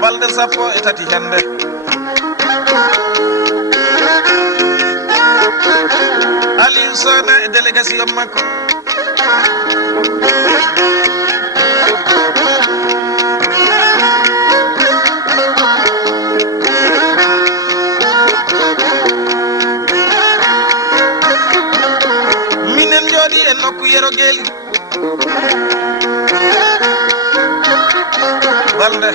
balde sappo e tati hende Aliou Sané e délégation makko minen jooɗi e nokku yero geeli balde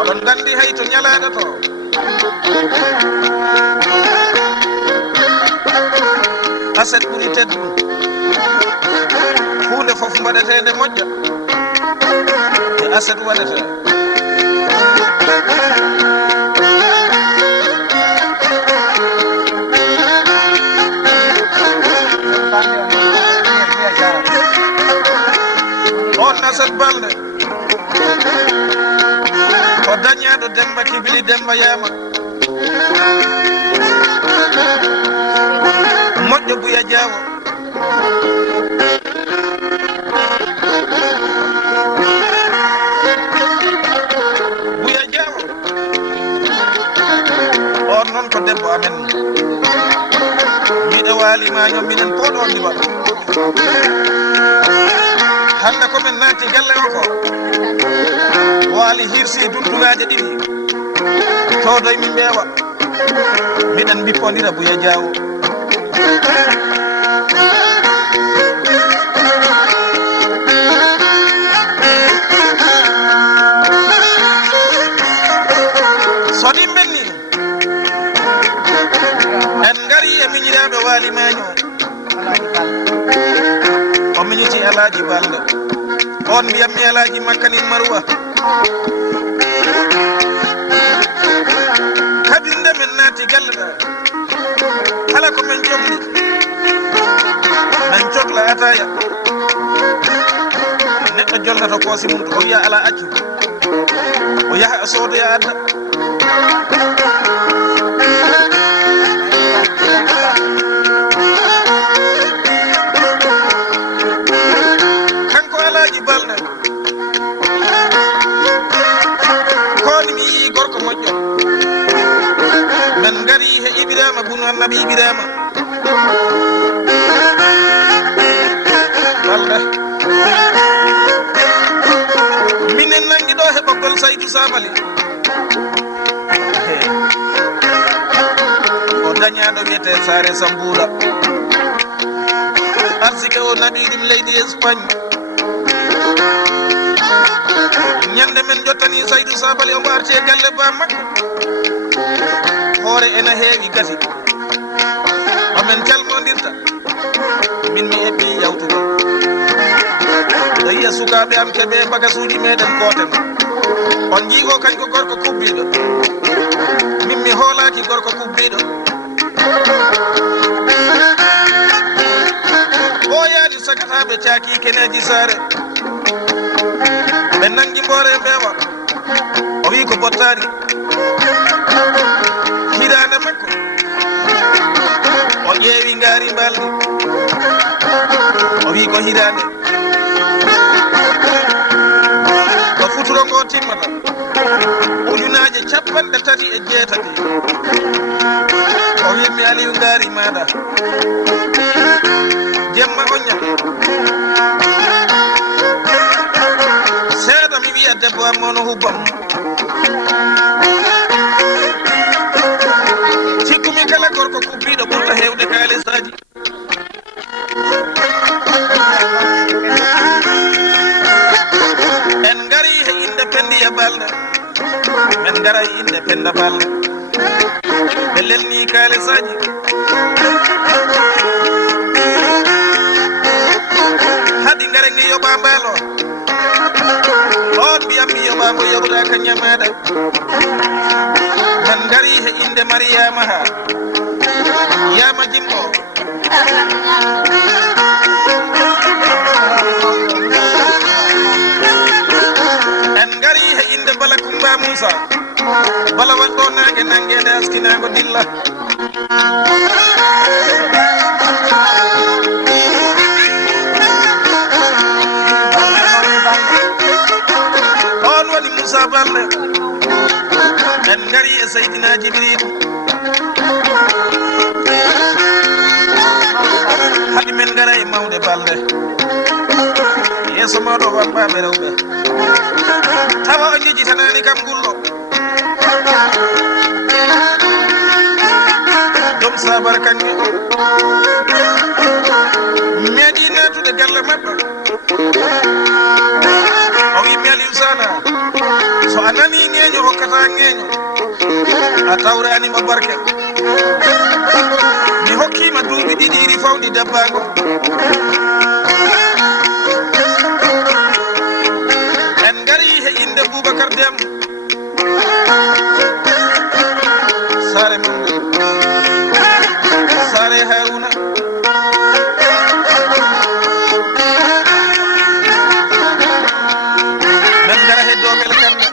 oɗon gandi hay to ñalaɗo to aset ɓuri teddu hunde fof mbaɗetede moƴƴa e aset waɗete on aset balde o dañaɗo Demba Kibili Demba Yama moƴƴo Buya Diawo Buya Diawo on noon ko debbo amen miɗo walimaño minen poɗo ndiwa hande komin naati galle o ko waali hirsi dundugaje ɗiɗi todoy min mbewa miɗen bippodira Buya Diawo soɗi benni en gari e miñiraɗo walimaño o miñiti Alaji Balde on mbiyammi Alaji Makkanin Marwa kadi nde men naati galle ɗa kala ko men jomni men cohla ataya neɗɗo jollata koosi mum to o wiya ala accu o yaha o soodoya adda kanko Alaji Balde koni mi yii gorko moƴƴo men ngari he Ibrahima bunu Annabi Ibrahima Balde minen nangi ɗo he ɓoggol Saydou Sabali o dañaɗo wiyete Sare Sambula arsike o naɗi ɗum leydi Espagne ñande men jottani Saydou Sabali omo arti e galle ba makko hoore hoore ena heewi gasi amen calmondirta min mi heɓɓi yawtude so yiya sukaaɓe am keɓe bagasuuji meɗen kooten on jii o kañ ko gorko kubbiɗo min mi hoolaki gorko kubbiɗo ɓooyaani sagataɓe caaki keneji saare ɓe nangi mboore mbeewa o wi ko bottaari hiraande makko o ƴeewi ngaari mbaldi o wi ko hiraande ko futuro ngo timmata ujunaje 37 o wi mi aliyu ngaari maɗa jemma on ñam seeɗa mi wiya debbo am mono hubbam sikkumi kala gorko kubbiɗo ɓurta hewde kaalisaji en ngari e inde pendiya balɗe men ngara e inde penda balɗe ɓe lelni kaalisaji haɗi ngare ngi yoɓa mbaalo on mbiyam mi yoɓamo yoɓɗaka ñameɗa men ngari e inde mariyama ha yama jimmo en ngari e inde bala kumba moussa bala waɗɗo nangue nanguede askinago dilla on woni moussa balɗe en ngari e seydina jibril haɗi men ngara e mawde balɗe yeeso mawɗo wabbaɓe rewɓe tawa o jejitanani kam ngulɗo ɗum sabar kanŋe meeɗi natude galle maɓɓe o wi mi aliou sana so a nani ŋeeño hokkata ŋeeño a tawranimo barke mi hokkima duuɓi ɗiɗiri fawdi dabbago en ngari he inde boubacar dem sare mamdu sare haruna men ngara he dogel kamɓe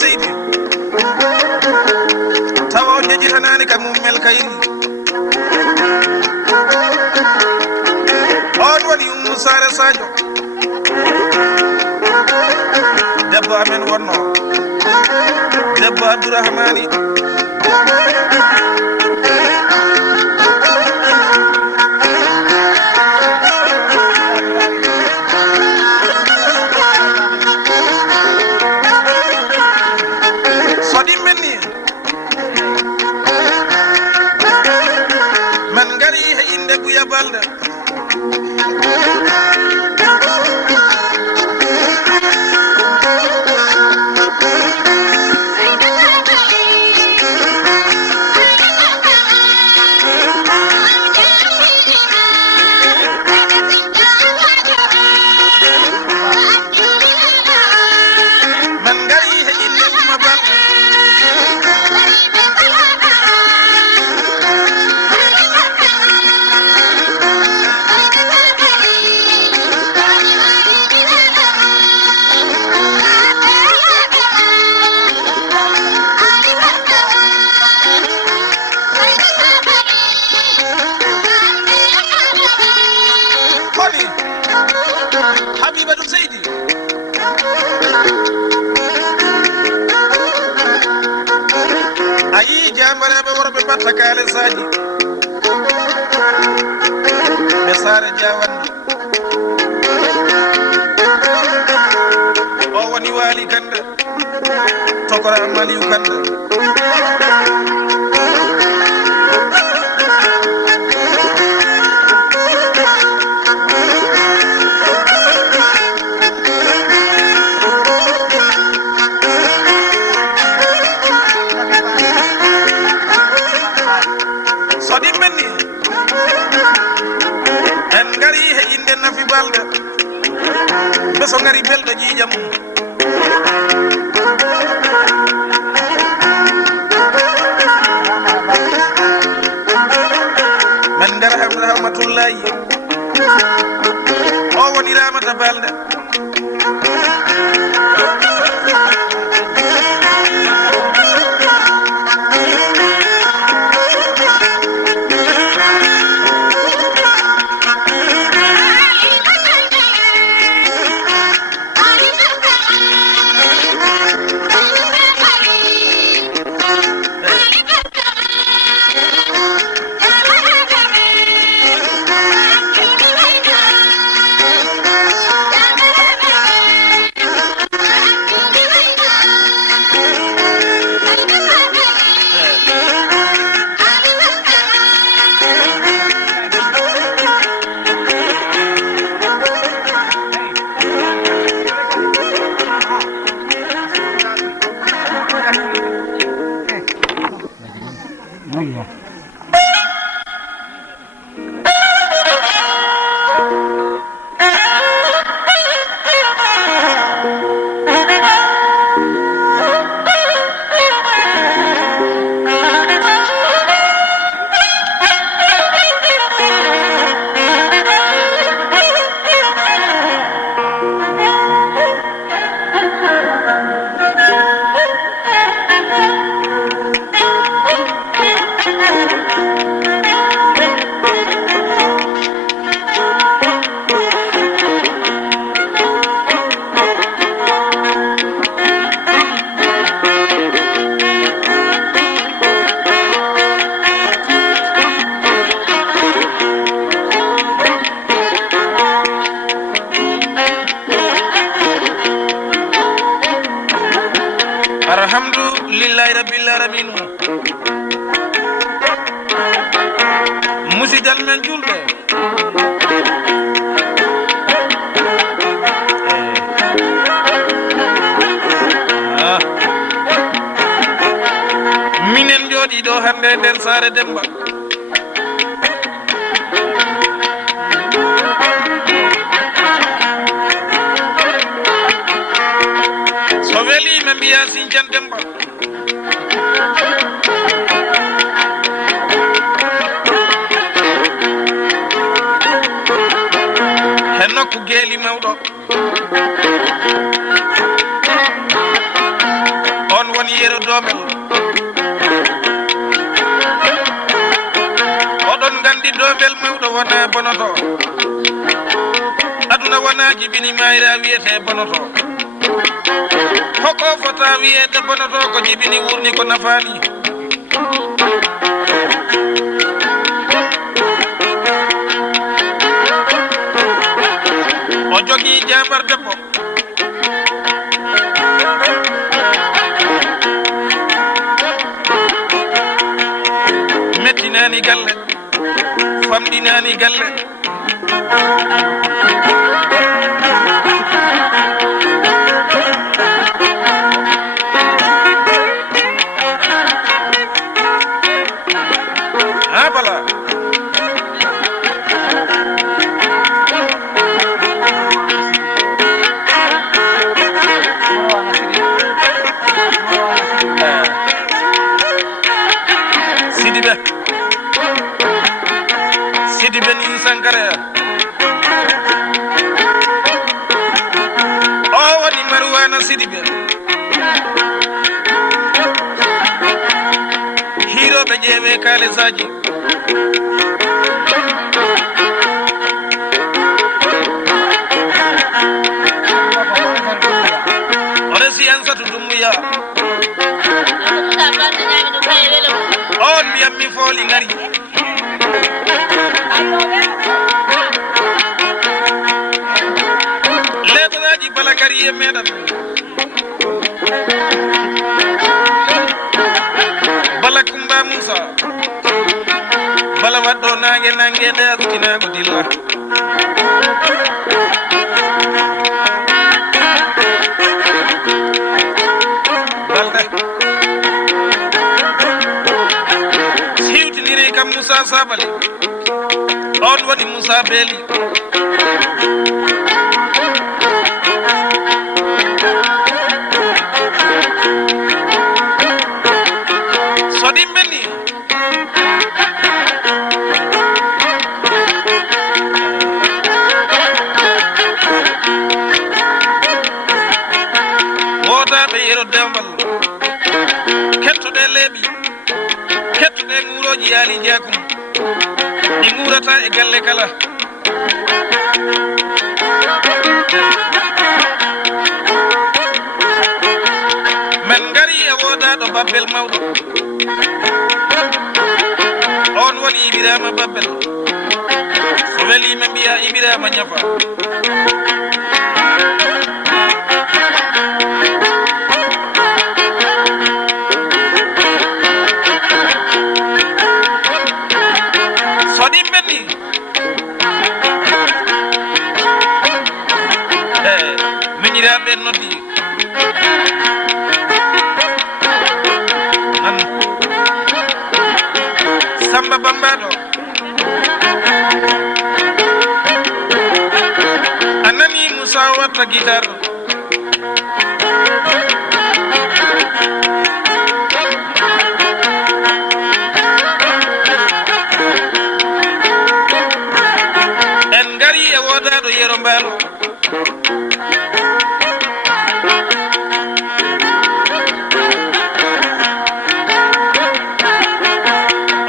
seydi tawa o jejitanani ka mum mel kayri on woni Sare Sadio debbo amen wonno debbo Abdourahmani sodi menni man ngari he inde Guya Balde Habibatu Seydi ayi jambareɓe worɓe batta kaale saji ɓe Sare Diawandu o woni Waali Kande Tokora Maliou Kande sodi menni en ngari he inde Nafi Balde beso ngari belɗo jiijam men nder Rahmatullahi o woni Ramata Balde Alhamdulillahi rabbil alamin musidal men julɓe minen jooɗi ɗo hande nder Sare Demba so weli ɓe mbiya Sinthiane Demba he nokku Geeli mawɗo o yero domel odon gandi domel mawdo wona bonoto aduna wona jibini mayra wiete bonoto hoko fota wiete bonoto ko jibini wurni ko nafani o jogi jabar debbo mettinani galle famɗinani galle ha bala Sidibe ni Sankara o woni Marwana Sidibe hiro be jeewe kale saji ore siyansa tudumuya on biyam mi foli ngari letaraji balakariye meɗen bala Kumba Musa bala wadɗo nangue nde askinago dilla balde siwtiniri kam Moussa Sabali on woni Moussa Beli sodimɓe ni wodaɓe yero dembal kettoɗe leeɓi kettoɗe nguuroji yaali jeekum ɗi nguurata e galle kala men ngari e wodaɗo babbel mawɗo on woni Ibirama babbel so welima mbiya Ibirama ñafa soɗimɓe ni miñiraɓe noddi nan Samba Bambaɗo anani Moussa watta guitare en ngari e wodaɗo yero mbalo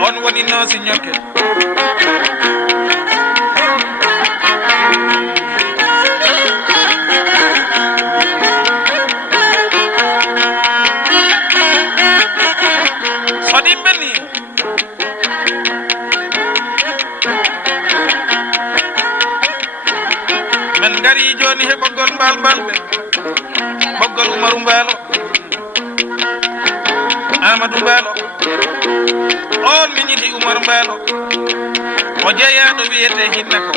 on woni Noosi Ñokke soɗimɓe ni men ngari joni he ɓoggol mbalɓe ɓoggol Umaru Mbaalo Amadou Mbaalo on miñiti Umar Mbaalo o jeeyaɗo wiyete hinna ko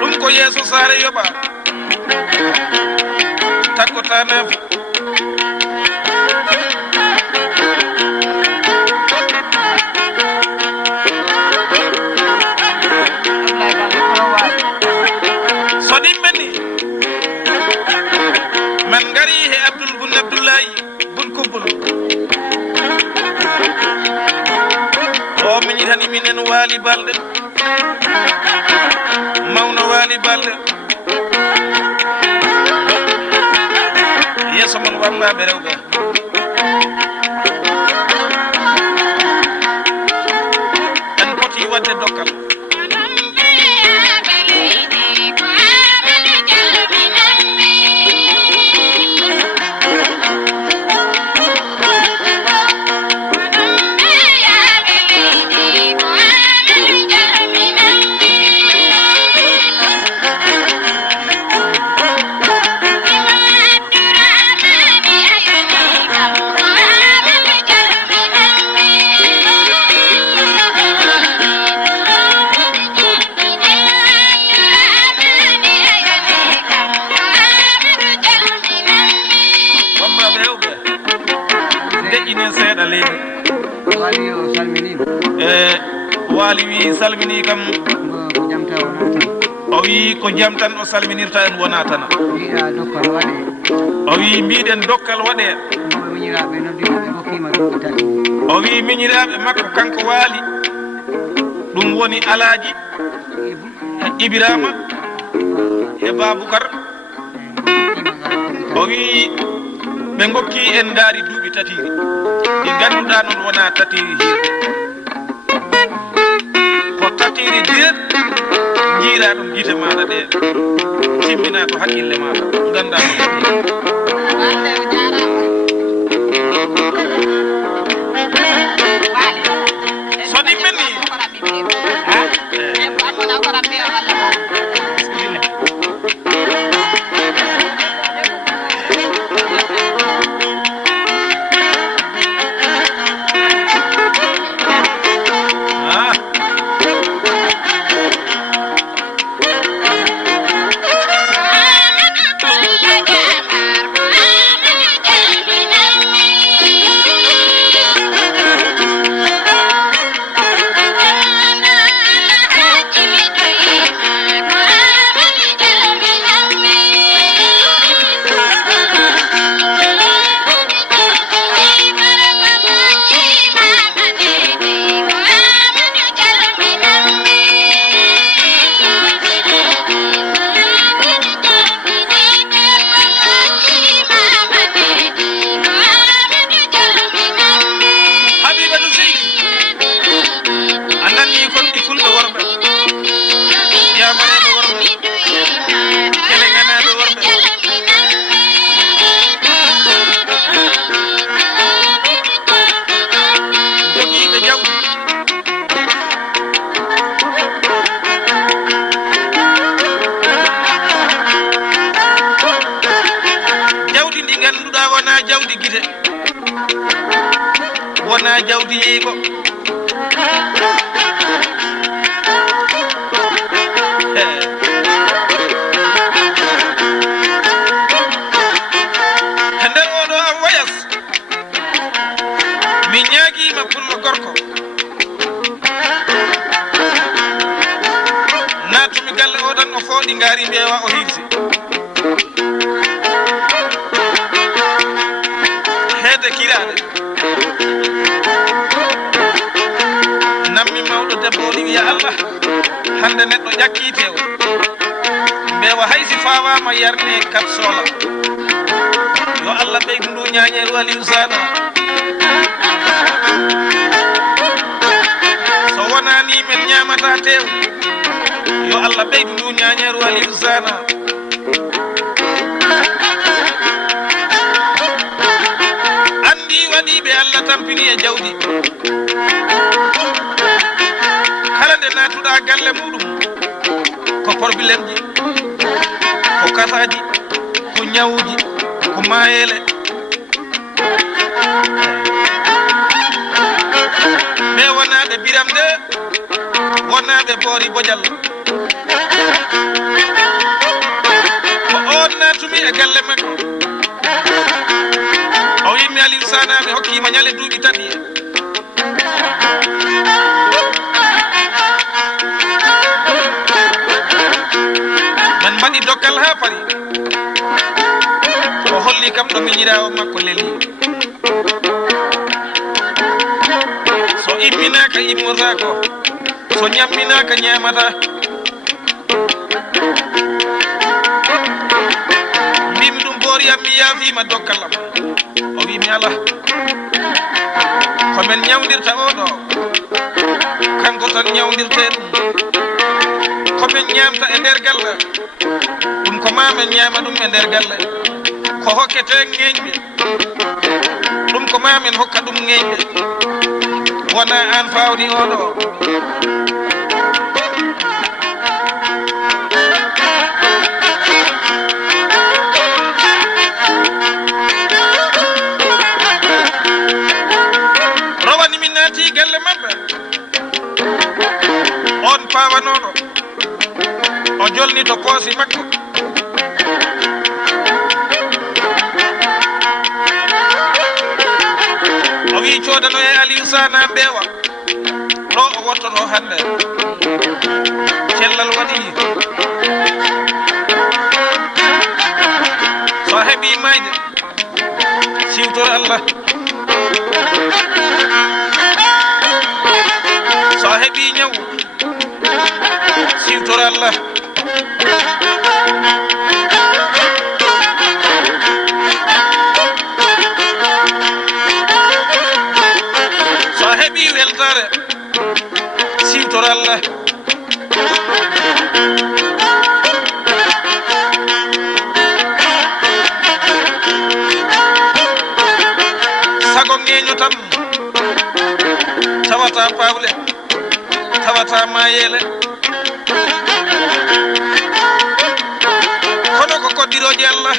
ɗum ko yeeso saare yoɓa takkota naafi soɗimɓe ni men ngari he Abdoul Bun Abdoullahi Bun Kubbul o miñitani minen Waali Balde mawno Waali Balde yeeso mon bambaɓe rewɓe en poti wadde dokkal Wali wi salmini kam o wi ko jam tan o salminirta en wona tan o wi mbiɗen dokkal waɗe o wi miñiraɓe makko kanko waali ɗum woni Alaji Ibrahima e Baboucar o wi ɓe gokki en daari duuɓi tatiri ɗi ganduɗa noon wona tatiri hirde ko tatiri deer jiira ɗum gite maɗa ɗe timmina to haqqille maɗa ganda ko so ɗi menni wona jawdi yiigo nder oɗo am wayas mi ñaaguima pullo gorko natumi galle o tan o fooɗi ngaari mbeewa o hirsi heede kiraɗe nammi mawɗo debbo o wiya Allah hande neɗɗo ƴakkite o mbewa haysi fawama yarne kat sola yo Allah ɓeydu ndu ñañeru Aliou Sana so wonani men ñamata tew yo Allah ɓeydu ndu ñañeru Aliou Sana andi waɗiɓe Allah tampini e jawdi kala nde natuɗa galle muɗum ko probléme ji ko kasaji ko ñawuji ko mayele ɓe wonaɓe Biram de wonaɓe Boori Bojal ko on natumi e galle makko o wimi Aliou Sana mi hokkima ñale duuɓi tati men mbaɗi dokkal ha pari o holli kam ɗo miñirawo makko lelli so imminaka immotako so ñamminaka ñamata mbimi ɗum Boori wiyam mi yaafima dokkalam o wi mi ala komin ñawdirta oɗo kanko tan ñawdirte ɗum komin ñamta e nder galle ɗum ko mamen ñama ɗum e nder galle ko hokkete ŋeñɓe ɗum ko mamen hokka ɗum ŋeñɓe wona an fawni oɗo rowani min naati galle mabɓe on pawanoɗo o jolni to poosi makko o wi codano e Aliou Sana mbewa ɗo o wottoto hande cellal waɗi so heeɓi mayde siwtoro Allah so heeɓi ñaw siwtoro Allah so heeɓi weltare siwtoro Allah sago ŋeño tan tawata pawle tawata mayele kono ko koddiroje Allah